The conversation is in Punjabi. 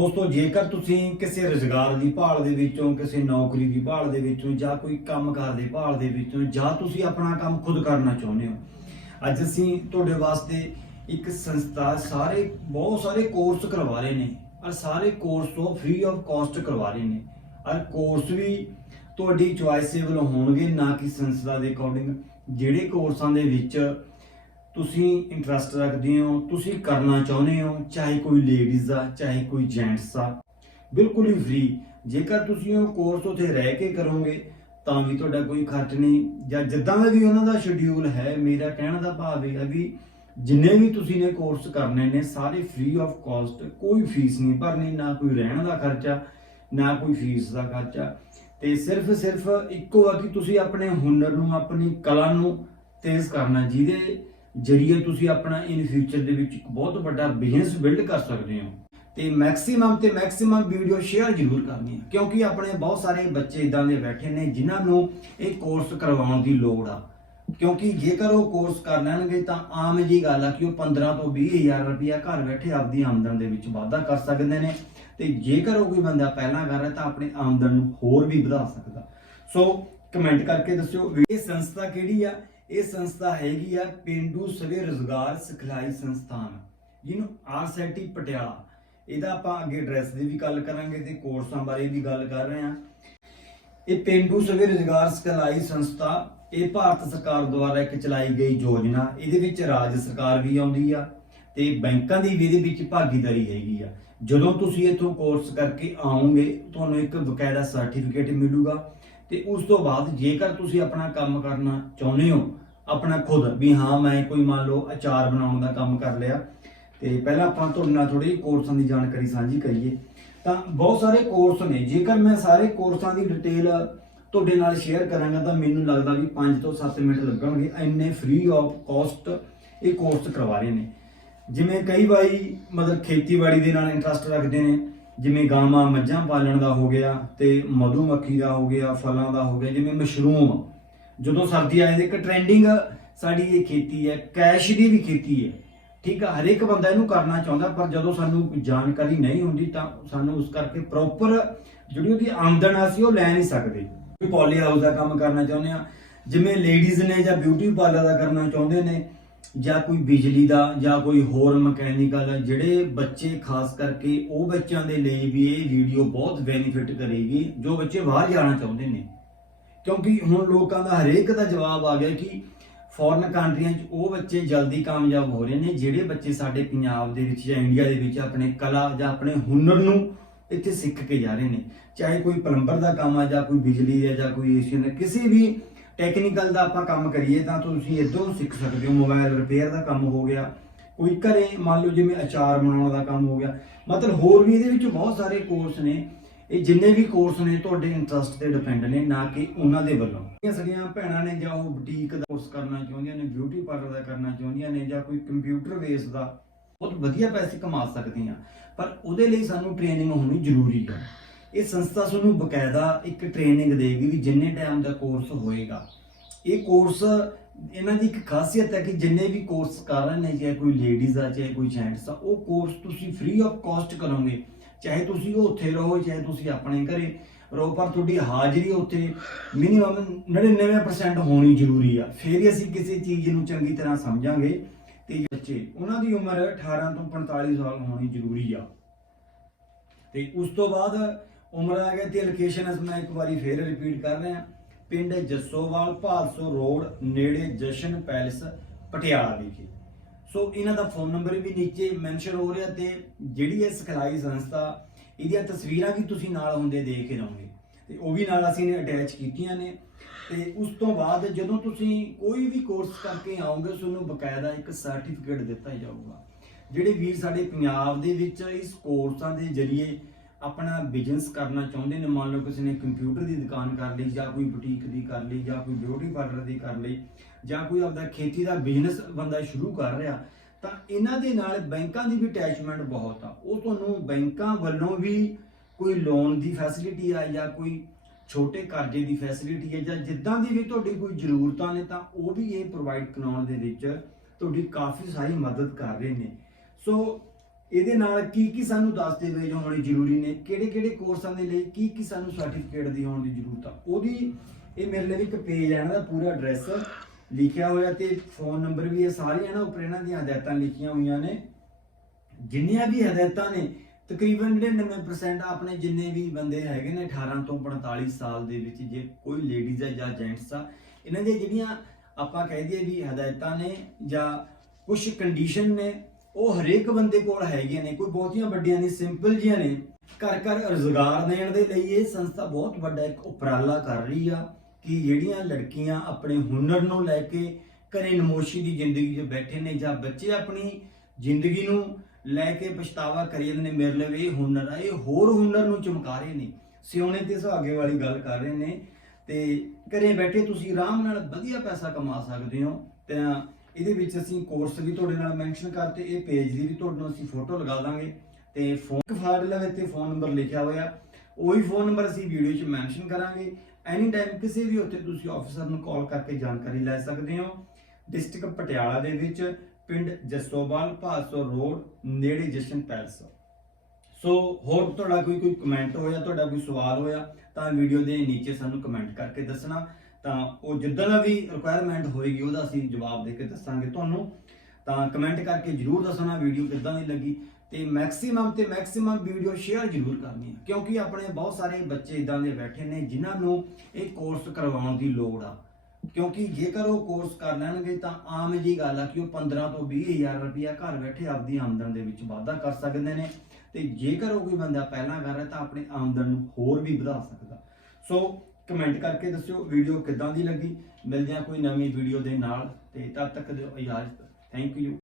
ਦੋਸਤੋ, ਜੇਕਰ ਤੁਸੀਂ ਕਿਸੇ ਰੁਜ਼ਗਾਰ ਦੀ ਭਾਲ ਦੇ ਵਿੱਚੋਂ, ਕਿਸੇ ਨੌਕਰੀ ਦੀ ਭਾਲ ਦੇ ਵਿੱਚੋਂ ਜਾਂ ਕੋਈ ਕੰਮਕਾਰ ਦੀ ਭਾਲ ਦੇ ਵਿੱਚੋਂ ਜਾਂ ਤੁਸੀਂ ਆਪਣਾ ਕੰਮ ਖੁਦ ਕਰਨਾ ਚਾਹੁੰਦੇ ਹੋ, ਅੱਜ ਅਸੀਂ ਤੁਹਾਡੇ ਵਾਸਤੇ ਇੱਕ ਸੰਸਥਾ, ਸਾਰੇ, ਬਹੁਤ ਸਾਰੇ ਕੋਰਸ ਕਰਵਾ ਰਹੇ ਨੇ ਔਰ ਸਾਰੇ ਕੋਰਸ ਤੋਂ ਫ੍ਰੀ ਆਫ ਕਾਸਟ ਕਰਵਾ ਰਹੇ ਨੇ। ਔਰ ਕੋਰਸ ਵੀ ਤੁਹਾਡੀ ਚੁਆਇਸੇਬਲ ਹੋਣਗੇ, ਨਾ ਕਿ ਸੰਸਥਾ ਦੇ ਅਕੋਰਡਿੰਗ ਜਿਹੜੇ ਕੋਰਸਾਂ ਦੇ ਵਿੱਚ ਤੁਸੀਂ ਇੰਟਰਸਟ ਰੱਖਦੇ ਹੋ, ਤੁਸੀਂ ਕਰਨਾ ਚਾਹੁੰਦੇ ਹੋ, ਚਾਹੇ ਕੋਈ ਲੇਡੀਜ਼ ਆ, ਚਾਹੇ ਕੋਈ ਜੈਂਟਸ ਆ, ਬਿਲਕੁਲ ਹੀ ਫ੍ਰੀ ਜੇਕਰ ਤੁਸੀਂ ਉਹ ਕੋਰਸ ਉਥੇ ਰਹਿ ਕੇ ਕਰੋਗੇ, ਤਾਂ ਵੀ ਤੁਹਾਡਾ ਕੋਈ ਖਰਚ ਨਹੀਂ। ਜਾਂ ਜਿੱਦਾਂ ਦਾ ਵੀ ਉਹਨਾਂ ਦਾ ਸ਼ਡਿਊਲ ਹੈ, ਮੇਰਾ ਕਹਿਣ ਦਾ ਭਾਵ ਇਹ ਹੈ ਵੀ ਜਿੰਨੇ ਵੀ ਤੁਸੀਂ ਨੇ ਕੋਰਸ ਕਰਨੇ ਨੇ, ਸਾਰੇ ਫ੍ਰੀ ਆਫ ਕਾਸਟ ਕੋਈ ਫੀਸ ਨਹੀਂ ਭਰਨੀ, ਨਾ ਕੋਈ ਰਹਿਣ ਦਾ ਖਰਚਾ, ਨਾ ਕੋਈ ਫੀਸ ਦਾ ਖਰਚਾ। ਤੇ ਸਿਰਫ ਸਿਰਫ ਇੱਕੋ ਆ ਕਿ ਤੁਸੀਂ ਆਪਣੇ ਹੁਨਰ ਨੂੰ, ਆਪਣੀ ਕਲਾ ਨੂੰ ਤੇਜ਼ ਕਰਨਾ, ਜਿਹਦੇ ਜਰੀਏ ਤੁਸੀਂ ਆਪਣਾ ਇਨ ਫਿਊਚਰ ਦੇ ਵਿੱਚ ਇੱਕ ਬਹੁਤ ਵੱਡਾ ਬਿਜ਼ਨਸ ਬਿਲਡ ਕਰ ਸਕਦੇ ਹੋ। ਤੇ ਮੈਕਸਿਮਮ ਤੇ ਮੈਕਸਿਮਮ ਵੀਡੀਓ ਸ਼ੇਅਰ ਜ਼ਰੂਰ ਕਰਨੀ ਹੈ, ਕਿਉਂਕਿ ਆਪਣੇ ਬਹੁਤ ਸਾਰੇ ਬੱਚੇ ਇਦਾਂ ਦੇ ਬੈਠੇ ਨੇ ਜਿਨ੍ਹਾਂ ਨੂੰ ਇਹ ਕੋਰਸ ਕਰਵਾਉਣ ਦੀ ਲੋੜ ਆ। ਕਿਉਂਕਿ ਜੇਕਰ ਉਹ ਕੋਰਸ ਕਰ ਲੈਣਗੇ ਤਾਂ ਆਮ ਜੀ ਗੱਲ ਆ ਕਿ ਉਹ 15 ਤੋਂ 20 ਰੁਪਇਆ ਘਰ ਬੈਠੇ ਆਪਦੀ ਆਮਦਨ ਦੇ ਵਿੱਚ ਵਾਧਾ ਕਰ ਸਕਦੇ ਨੇ, ਤੇ ਜੇਕਰ ਉਹ ਕੋਈ ਬੰਦਾ ਪਹਿਲਾਂ ਕਰ ਰਿਹਾ ਤਾਂ ਆਪਣੀ ਆਮਦਨ ਨੂੰ ਹੋਰ ਵੀ ਵਧਾ ਸਕਦਾ। ਸੋ ਕਮੈਂਟ ਕਰਕੇ ਦੱਸਿਓ, ਇਹ ਸੰਸਥਾ ਕਿਹੜੀ ਆ? ਇਹ ਸੰਸਥਾ ਹੈਗੀ ਆ ਪਿੰਡੂ ਸਵੇ ਰੋਜ਼ਗਾਰ ਸਿਖਲਾਈ ਸੰਸਥਾਨ, ਜਿਹਨੂੰ ਆਰਸੈਟੀ ਪਟਿਆਲਾ। ਇਹਦਾ ਆਪਾਂ ਅੱਗੇ ਐਡਰੈਸ ਦੀ ਵੀ ਗੱਲ ਕਰਾਂਗੇ ਤੇ ਕੋਰਸਾਂ ਬਾਰੇ ਵੀ ਗੱਲ ਕਰ ਰਹੇ ਹਾਂ। ਇਹ ਪਿੰਡੂ ਸਵੇ ਰੋਜ਼ਗਾਰ ਸਿਖਲਾਈ ਸੰਸਥਾ, ਇਹ ਭਾਰਤ ਸਰਕਾਰ ਦੁਆਰਾ ਇੱਕ ਚਲਾਈ ਗਈ ਯੋਜਨਾ, ਇਹਦੇ ਵਿੱਚ ਰਾਜ ਸਰਕਾਰ ਵੀ ਆਉਂਦੀ ਆ ਤੇ ਬੈਂਕਾਂ ਦੀ ਵੀ ਇਹਦੇ ਵਿੱਚ ਭਾਗੀਦਾਰੀ ਹੈਗੀ ਆ। ਜਦੋਂ ਤੁਸੀਂ ਇੱਥੋਂ ਕੋਰਸ ਕਰਕੇ ਆਓਗੇ, ਤੁਹਾਨੂੰ ਇੱਕ ਬਕਾਇਦਾ ਸਰਟੀਫਿਕੇਟ ਮਿਲੂਗਾ ਤੇ ਉਸ ਤੋਂ ਬਾਅਦ ਜੇਕਰ ਤੁਸੀਂ ਆਪਣਾ ਕੰਮ ਕਰਨਾ ਚਾਹੁੰਦੇ ਹੋ ਆਪਣਾ ਖੁਦ, ਵੀ ਹਾਂ ਮੈਂ ਕੋਈ ਮੰਨ ਲਓ ਅਚਾਰ ਬਣਾਉਣ ਦਾ ਕੰਮ ਕਰ ਲਿਆ। ਤੇ ਪਹਿਲਾਂ ਆਪਾਂ ਤੁਹਾਡੇ ਨਾਲ ਥੋੜੀ ਕੋਰਸਾਂ ਦੀ ਜਾਣਕਾਰੀ ਸਾਂਝੀ ਕਰੀਏ। ਤਾਂ ਬਹੁਤ ਸਾਰੇ ਕੋਰਸ ਨੇ, ਜੇਕਰ ਮੈਂ ਸਾਰੇ ਕੋਰਸਾਂ ਦੀ ਡਿਟੇਲ ਤੁਹਾਡੇ ਨਾਲ ਸ਼ੇਅਰ ਕਰਾਂਗਾ ਤਾਂ ਮੈਨੂੰ ਲੱਗਦਾ ਵੀ 5 ਤੋਂ 7 ਮਿੰਟ ਲੱਗਣਗੇ। ਇੰਨੇ ਫ੍ਰੀ ਆਫ ਕਾਸਟ ਇਹ ਕੋਰਸ ਕਰਵਾ ਰਹੇ ਨੇ। ਜਿਵੇਂ ਕਈ ਵਾਰੀ ਮਤਲਬ ਖੇਤੀਬਾੜੀ ਦੇ ਨਾਲ ਇੰਟਰਸਟ ਰੱਖਦੇ ਨੇ, ਜਿਵੇਂ ਗਾਵਾਂ ਮੱਝਾਂ ਪਾਲਣ ਦਾ ਹੋ ਗਿਆ ਤੇ ਮਧੂ ਮੱਖੀ ਦਾ ਹੋ ਗਿਆ, ਫਲਾਂ ਦਾ ਹੋ ਗਿਆ, ਜਿਵੇਂ ਮਸ਼ਰੂਮ ਜਦੋਂ ਸਰਦੀ ਆਏ ਜਾਂਦੀ ਇੱਕ ਟ੍ਰੈਂਡਿੰਗ ਸਾਡੀ ਇਹ ਖੇਤੀ ਹੈ ਕੈਸ਼ ਦੀ ਵੀ ਖੇਤੀ ਹੈ। ਠੀਕ ਆ, ਹਰੇਕ ਬੰਦਾ ਇਹਨੂੰ ਕਰਨਾ ਚਾਹੁੰਦਾ, ਪਰ ਜਦੋਂ ਸਾਨੂੰ ਜਾਣਕਾਰੀ ਨਹੀਂ ਹੁੰਦੀ ਤਾਂ ਸਾਨੂੰ ਉਸ ਕਰਕੇ ਪ੍ਰੋਪਰ ਜਿਹੜੀ ਉਹਦੀ ਆਮਦਨ ਆ ਸੀ ਉਹ ਲੈ ਨਹੀਂ ਸਕਦੇ। ਕੋਈ ਪੋਲੀ ਹਾਊਸ ਦਾ ਕੰਮ ਕਰਨਾ ਚਾਹੁੰਦੇ ਆ, ਜਿਵੇਂ ਲੇਡੀਜ਼ ਨੇ ਜਾਂ ਬਿਊਟੀ ਪਾਰਲਰ ਦਾ ਕਰਨਾ ਚਾਹੁੰਦੇ ਨੇ, ਜਾਂ ਕੋਈ ਬਿਜਲੀ ਦਾ, ਜਾਂ ਕੋਈ ਹੋਰ ਮਕੈਨੀਕਲ ਜਿਹੜੇ ਬੱਚੇ ਖਾਸ ਕਰਕੇ ਉਹ ਬੱਚਿਆਂ ਦੇ ਲਈ ਵੀ ਇਹ ਵੀਡੀਓ ਬਹੁਤ ਬੈਨੀਫਿਟ ਕਰੇਗੀ, ਜੋ ਬੱਚੇ ਬਾਹਰ ਜਾਣਾ ਚਾਹੁੰਦੇ ਨੇ। ਕਿਉਂਕਿ ਹੁਣ ਲੋਕਾਂ ਦਾ ਹਰੇਕ ਦਾ ਜਵਾਬ ਆ ਗਿਆ ਕਿ ਫੋਰਨ ਕੰਟਰੀਆਂ 'ਚ ਉਹ ਬੱਚੇ ਜਲਦੀ ਕਾਮਯਾਬ ਹੋ ਰਹੇ ਨੇ, ਜਿਹੜੇ ਬੱਚੇ ਸਾਡੇ ਪੰਜਾਬ ਦੇ ਵਿੱਚ ਜਾਂ ਇੰਡੀਆ ਦੇ ਵਿੱਚ ਆਪਣੇ ਕਲਾ ਜਾਂ ਆਪਣੇ ਹੁਨਰ ਨੂੰ ਇੱਥੇ ਸਿੱਖ ਕੇ ਜਾ ਰਹੇ ਨੇ। ਚਾਹੇ ਕੋਈ ਪਲੰਬਰ ਦਾ ਕੰਮ ਆ ਜਾਂ ਕੋਈ ਬਿਜਲੀ ਦਾ ਜਾਂ ਕੋਈ ਏਸ਼ੀਅਨ ਦਾ, ਕਿਸੇ ਵੀ ਟੈਕਨੀਕਲ ਦਾ ਆਪਾਂ ਕੰਮ ਕਰੀਏ ਤਾਂ ਤੁਸੀਂ ਇੱਧਰੋਂ ਸਿੱਖ ਸਕਦੇ ਹੋ। ਮੋਬਾਈਲ ਰਿਪੇਅਰ ਦਾ ਕੰਮ ਹੋ ਗਿਆ, ਕੋਈ ਘਰੇ ਮੰਨ ਲਓ ਜਿਵੇਂ ਅਚਾਰ ਬਣਾਉਣ ਦਾ ਕੰਮ ਹੋ ਗਿਆ। ਮਤਲਬ ਹੋਰ ਵੀ ਇਹਦੇ ਵਿੱਚ ਬਹੁਤ ਸਾਰੇ ਕੋਰਸ ਨੇ। ਇਹ ਜਿੰਨੇ ਵੀ ਕੋਰਸ ਨੇ, ਤੁਹਾਡੇ ਇੰਟਰਸਟ ਤੇ ਡਿਪੈਂਡ ਨੇ, ਨਾ ਕਿ ਉਹਨਾਂ ਦੇ ਵੱਲੋਂ। ਇਹ ਸਾਡੀਆਂ ਭੈਣਾਂ ਨੇ ਜਾਂ ਉਹ ਬੁਟੀਕ ਦਾ ਕੋਰਸ ਕਰਨਾ ਚਾਹੁੰਦੀਆਂ ਨੇ ਬਿਊਟੀ ਪਾਰਲਰ ਦਾ ਕਰਨਾ ਚਾਹੁੰਦੀਆਂ ਨੇ, ਜਾਂ ਕੋਈ ਕੰਪਿਊਟਰ ਬੇਸ ਦਾ, ਬਹੁਤ ਵਧੀਆ ਪੈਸੇ ਕਮਾ ਸਕਦੀਆਂ। ਪਰ ਉਹਦੇ ਲਈ ਸਾਨੂੰ ਟ੍ਰੇਨਿੰਗ ਹੋਣੀ ਜ਼ਰੂਰੀ ਹੈ। ਇਹ ਸੰਸਥਾ ਤੁਹਾਨੂੰ ਬਕਾਇਦਾ ਇੱਕ ਟ੍ਰੇਨਿੰਗ ਦੇਗੀ ਵੀ ਜਿੰਨੇ ਟਾਈਮ ਦਾ ਕੋਰਸ ਹੋਏਗਾ। ਇਹ ਕੋਰਸ ਇਹਨਾਂ ਦੀ ਇੱਕ ਖਾਸੀਅਤ ਹੈ ਕਿ ਜਿੰਨੇ ਵੀ ਕੋਰਸ ਕਰ ਰਹੇ ਨੇ, ਚਾਹੇ ਕੋਈ ਲੇਡੀਜ਼ ਆ, ਚਾਹੇ ਕੋਈ ਜੈਂਟਸ ਆ, ਉਹ ਕੋਰਸ ਤੁਸੀਂ ਫ੍ਰੀ ਆਫ ਕਾਸਟ ਕਰੋਗੇ। ਚਾਹੇ ਤੁਸੀਂ ਉੱਥੇ ਰਹੋ, ਚਾਹੇ ਤੁਸੀਂ ਆਪਣੇ ਘਰੇ ਰਹੋ, ਪਰ ਤੁਹਾਡੀ ਹਾਜ਼ਰੀ ਉੱਥੇ ਮਿਨੀਮਮ 99% ਹੋਣੀ ਜ਼ਰੂਰੀ ਆ। ਫਿਰ ਹੀ ਅਸੀਂ ਕਿਸੇ ਚੀਜ਼ ਨੂੰ ਚੰਗੀ ਤਰ੍ਹਾਂ ਸਮਝਾਂਗੇ ਤੇ ਬੱਚੇ, ਉਹਨਾਂ ਦੀ ਉਮਰ 18 ਤੋਂ 45 ਸਾਲ ਹੋਣੀ ਜ਼ਰੂਰੀ ਆ। ਤੇ ਉਸ ਤੋਂ ਬਾਅਦ ਉਮਰ ਆ ਗਏ ਤੇ ਲੋਕੇਸ਼ਨ ਅਸ ਮੈਂ ਇੱਕ ਵਾਰੀ ਫੇਰ ਰਿਪੀਟ ਕਰ ਰਿਹਾ। ਪਿੰਡ ਜੱਸੋਵਾਲ, ਭਾਲਸੋ ਰੋਡ, ਨੇੜੇ ਜਸ਼ਨ ਪੈਲਸ, ਪਟਿਆਲਾ ਵਿਖੇ। ਸੋ ਇਹਨਾਂ ਦਾ ਫੋਨ ਨੰਬਰ ਵੀ ਨੀਚੇ ਮੈਂਸ਼ਨ ਹੋ ਰਿਹਾ ਤੇ ਜਿਹੜੀ ਇਹ ਸਿਖਲਾਈ ਸੰਸਥਾ, ਇਹਦੀਆਂ ਤਸਵੀਰਾਂ ਵੀ ਤੁਸੀਂ ਨਾਲ ਹੁੰਦੇ ਦੇਖ ਹੀ ਰਹੋਗੇ। ਤੇ ਉਹ ਵੀ ਨਾਲ ਅਸੀਂ ਨੇ ਅਟੈਚ ਕੀਤੀਆਂ ਨੇ। ਤੇ ਉਸ ਤੋਂ ਬਾਅਦ ਜਦੋਂ ਤੁਸੀਂ ਕੋਈ ਵੀ ਕੋਰਸ ਕਰਕੇ ਆਓਗੇ, ਤੁਹਾਨੂੰ ਬਕਾਇਦਾ ਇੱਕ ਸਰਟੀਫਿਕੇਟ ਦਿੱਤਾ ਜਾਊਗਾ। ਜਿਹੜੇ ਵੀਰ ਸਾਡੇ ਪੰਜਾਬ ਦੇ ਵਿੱਚ ਇਸ ਕੋਰਸਾਂ ਦੇ ਜ਼ਰੀਏ ਆਪਣਾ ਬਿਜ਼ਨਸ ਕਰਨਾ ਚਾਹੁੰਦੇ ਨੇ, ਮੰਨ ਲਓ ਕਿਸੇ ਨੇ ਕੰਪਿਊਟਰ ਦੀ ਦੁਕਾਨ ਕਰ ਲਈ ਜਾਂ ਕੋਈ ਬੁਟੀਕ ਦੀ ਕਰ ਲਈ ਜਾਂ ਕੋਈ ਬਿਊਟੀ ਪਾਰਲਰ ਦੀ ਕਰ ਲਈ ਜਾਂ ਕੋਈ ਆਪਦਾ ਖੇਤੀ ਦਾ ਬਿਜ਼ਨਸ ਬੰਦਾ ਸ਼ੁਰੂ ਕਰ ਰਿਹਾ, ਤਾਂ ਇਹਨਾਂ ਦੇ ਨਾਲ ਬੈਂਕਾਂ ਦੀ ਵੀ ਅਟੈਚਮੈਂਟ ਬਹੁਤ ਆ। ਉਹ ਤੁਹਾਨੂੰ ਬੈਂਕਾਂ ਵੱਲੋਂ ਵੀ ਕੋਈ ਲੋਨ ਦੀ ਫੈਸਿਲਿਟੀ ਆ ਜਾਂ ਕੋਈ ਛੋਟੇ ਕਰਜ਼ੇ ਦੀ ਫੈਸਿਲਿਟੀ ਹੈ ਜਾਂ ਜਿੱਦਾਂ ਦੀ ਵੀ ਤੁਹਾਡੀ ਕੋਈ ਜ਼ਰੂਰਤਾਂ ਨੇ, ਤਾਂ ਉਹ ਵੀ ਇਹ ਪ੍ਰੋਵਾਈਡ ਕਰਾਉਣ ਦੇ ਵਿੱਚ ਤੁਹਾਡੀ ਕਾਫੀ ਸਾਰੀ ਮਦਦ ਕਰ ਰਹੇ ਨੇ। ਸੋ ਇਹਦੇ ਨਾਲ ਕੀ ਕੀ ਸਾਨੂੰ ਦਸਤਾਵੇਜ਼ ਹੋਣੇ ਜ਼ਰੂਰੀ ਨੇ? ਕਿਹੜੇ ਕਿਹੜੇ ਕੋਰਸਾਂ ਦੇ ਲਈ ਕੀ ਕੀ ਸਾਨੂੰ ਸਰਟੀਫਿਕੇਟ ਦੀ ਹੋਣ ਦੀ ਜ਼ਰੂਰਤ ਆ? ਉਹਦੀ ਇਹ ਮੇਰੇ ਲਈ ਇੱਕ ਪੇਜ ਹੈ ਇਹਨਾਂ ਦਾ ਪੂਰਾ ਐਡਰੈਸ ਲਿਖਿਆ ਹੋਇਆ ਤੇ ਫੋਨ ਨੰਬਰ ਵੀ ਇਹ ਸਾਰੀਆਂ ਇਹਨਾਂ ਉੱਪਰ ਇਹਨਾਂ ਦੀਆਂ ਹਦਾਇਤਾਂ ਲਿਖੀਆਂ ਹੋਈਆਂ ਨੇ। ਜਿੰਨੀਆਂ ਵੀ ਹਦਾਇਤਾਂ ਨੇ, ਤਕਰੀਬਨ 99% ਆਪਣੇ ਜਿੰਨੇ ਵੀ ਬੰਦੇ ਹੈਗੇ ਨੇ 18 ਤੋਂ 45 ਸਾਲ ਦੇ ਵਿੱਚ, ਜੇ ਕੋਈ ਲੇਡੀਜ਼ ਆ ਜਾਂ ਜੈਂਟਸ ਆ, ਇਹਨਾਂ ਦੀਆਂ ਜਿਹੜੀਆਂ ਆਪਾਂ ਕਹਿ ਦਈਏ ਵੀ ਹਦਾਇਤਾਂ ਨੇ ਜਾਂ ਕੁਝ ਕੰਡੀਸ਼ਨ ਨੇ ਉਹ ਹਰੇਕ ਬੰਦੇ ਕੋਲ ਹੈਗੀਆਂ ਨੇ, ਕੋਈ ਬਹੁਤੀਆਂ ਵੱਡੀਆਂ ਨਹੀਂ ਸਿੰਪਲ ਜੀਆਂ ਨੇ। ਘਰ ਘਰ ਰੁਜ਼ਗਾਰ ਦੇਣ ਦੇ ਲਈ ਇਹ ਸੰਸਥਾ ਬਹੁਤ ਵੱਡਾ ਇੱਕ ਉਪਰਾਲਾ ਕਰ ਰਹੀ ਆ ਕਿ ਜਿਹੜੀਆਂ ਲੜਕੀਆਂ ਆਪਣੇ ਹੁਨਰ ਨੂੰ ਲੈ ਕੇ ਘਰੇ ਨਮੋਸ਼ੀ ਦੀ ਜ਼ਿੰਦਗੀ 'ਚ ਬੈਠੇ ਨੇ ਜਾਂ ਬੱਚੇ ਆਪਣੀ ਜ਼ਿੰਦਗੀ ਨੂੰ ਲੈ ਕੇ ਪਛਤਾਵਾ ਕਰੀ ਜਾਂਦੇ ਨੇ, ਮੇਰੇ ਲਈ ਇਹ ਹੁਨਰ ਆ, ਇਹ ਹੋਰ ਹੁਨਰ ਨੂੰ ਚਮਕਾ ਰਹੇ ਨੇ। ਸਿਉਣੇ ਤੇ ਸੁਹਾਗੇ ਵਾਲੀ ਗੱਲ ਕਰ ਰਹੇ ਨੇ ਤੇ ਘਰੇ ਬੈਠੇ ਤੁਸੀਂ ਆਰਾਮ ਨਾਲ ਵਧੀਆ ਪੈਸਾ ਕਮਾ ਸਕਦੇ ਹੋ, ਤਾਂ ਇਹਦੇ ਵਿੱਚ ਅਸੀਂ ਕੋਰਸ ਵੀ ਤੁਹਾਡੇ ਨਾਲ ਮੈਂਸ਼ਨ ਕਰਤੇ, ਇਹ ਪੇਜ ਦੀ ਵੀ ਤੁਹਾਨੂੰ ਅਸੀਂ ਫੋਟੋ ਲਗਾ ਦਾਂਗੇ। ਤੇ ਫੋਨ ਫਾੜ ਲਵੇ ਤੇ ਫੋਨ ਨੰਬਰ ਲਿਖਿਆ ਹੋਇਆ, ਉਹੀ ਫੋਨ ਨੰਬਰ ਅਸੀਂ ਵੀਡੀਓ 'ਚ ਮੈਂਸ਼ਨ ਕਰਾਂਗੇ। ਐਨੀ ਟਾਈਮ ਕਿਸੇ ਵੀ ਉੱਤੇ ਤੁਸੀਂ ਆਫੀਸਰ ਨੂੰ ਕਾਲ ਕਰਕੇ ਜਾਣਕਾਰੀ ਲੈ ਸਕਦੇ ਹੋ। ਡਿਸਟ੍ਰਿਕਟ ਪਟਿਆਲਾ ਦੇ ਵਿੱਚ, ਪਿੰਡ ਜਸੋਵਾਲ ਭਾਸੋ ਰੋਡ, ਨੇੜੇ ਜਸ਼ਨ ਪੈਲਸ। ਸੋ ਹੋਰ ਤੁਹਾਡਾ ਕੋਈ ਕੋਈ ਕਮੈਂਟ ਹੋਇਆ, ਤੁਹਾਡਾ ਕੋਈ ਸਵਾਲ ਹੋਇਆ, ਤਾਂ ਵੀਡੀਓ ਦੇ ਨੀਚੇ ਸਾਨੂੰ ਕਮੈਂਟ ਕਰਕੇ ਦੱਸਣਾ। ਤਾਂ ਉਹ ਜਿੱਦਾਂ ਦਾ ਵੀ ਰਿਕੁਆਇਰਮੈਂਟ ਹੋਏਗੀ, ਉਹਦਾ ਅਸੀਂ ਜਵਾਬ ਦੇ ਕੇ ਦੱਸਾਂਗੇ ਤੁਹਾਨੂੰ। ਤਾਂ ਕਮੈਂਟ ਕਰਕੇ ਜਰੂਰ ਦੱਸਣਾ ਵੀਡੀਓ ਕਿੱਦਾਂ ਦੀ ਲੱਗੀ। ਤੇ ਮੈਕਸਿਮਮ ਤੇ ਮੈਕਸਿਮਮ ਵੀਡੀਓ ਸ਼ੇਅਰ ਜਰੂਰ ਕਰਨੀ ਹੈ ਕਿਉਂਕਿ ਆਪਣੇ ਬਹੁਤ ਸਾਰੇ ਬੱਚੇ ਇਦਾਂ ਦੇ ਬੈਠੇ ਨੇ, ਜਿਨ੍ਹਾਂ ਨੂੰ ਇਹ ਕੋਰਸ ਕਰਵਾਉਣ ਦੀ ਲੋੜ ਆ। ਕਿਉਂਕਿ ਜੇਕਰ ਉਹ ਕੋਰਸ ਕਰ ਲੈਣਗੇ ਤਾਂ ਆਮ ਜੀ ਗੱਲ ਆ ਕਿ ਉਹ 15 ਤੋਂ 20 ਹਜ਼ਾਰ ਰੁਪਇਆ ਘਰ ਬੈਠੇ ਆਪਦੀ ਆਮਦਨ ਦੇ ਵਿੱਚ ਵਾਧਾ ਕਰ ਸਕਦੇ ਨੇ। ਤੇ ਜੇਕਰ ਉਹ ਕੋਈ ਬੰਦਾ ਪਹਿਲਾਂ ਕਰ ਰਿਹਾ ਤਾਂ ਆਪਣੀ ਆਮਦਨ ਨੂੰ ਹੋਰ ਵੀ ਵਧਾ ਸਕਦਾ। ਸੋ ਕਮੈਂਟ ਕਰਕੇ ਦੱਸਿਓ ਵੀਡੀਓ ਕਿੱਦਾਂ ਦੀ ਲੱਗੀ। ਮਿਲਦੇ ਹਾਂ ਕੋਈ ਨਵੀਂ ਵੀਡੀਓ ਦੇ ਨਾਲ ਤੇ ਤਦ ਤੱਕ ਦਿਓ ਇਜਾਜ਼ਤ। Thank you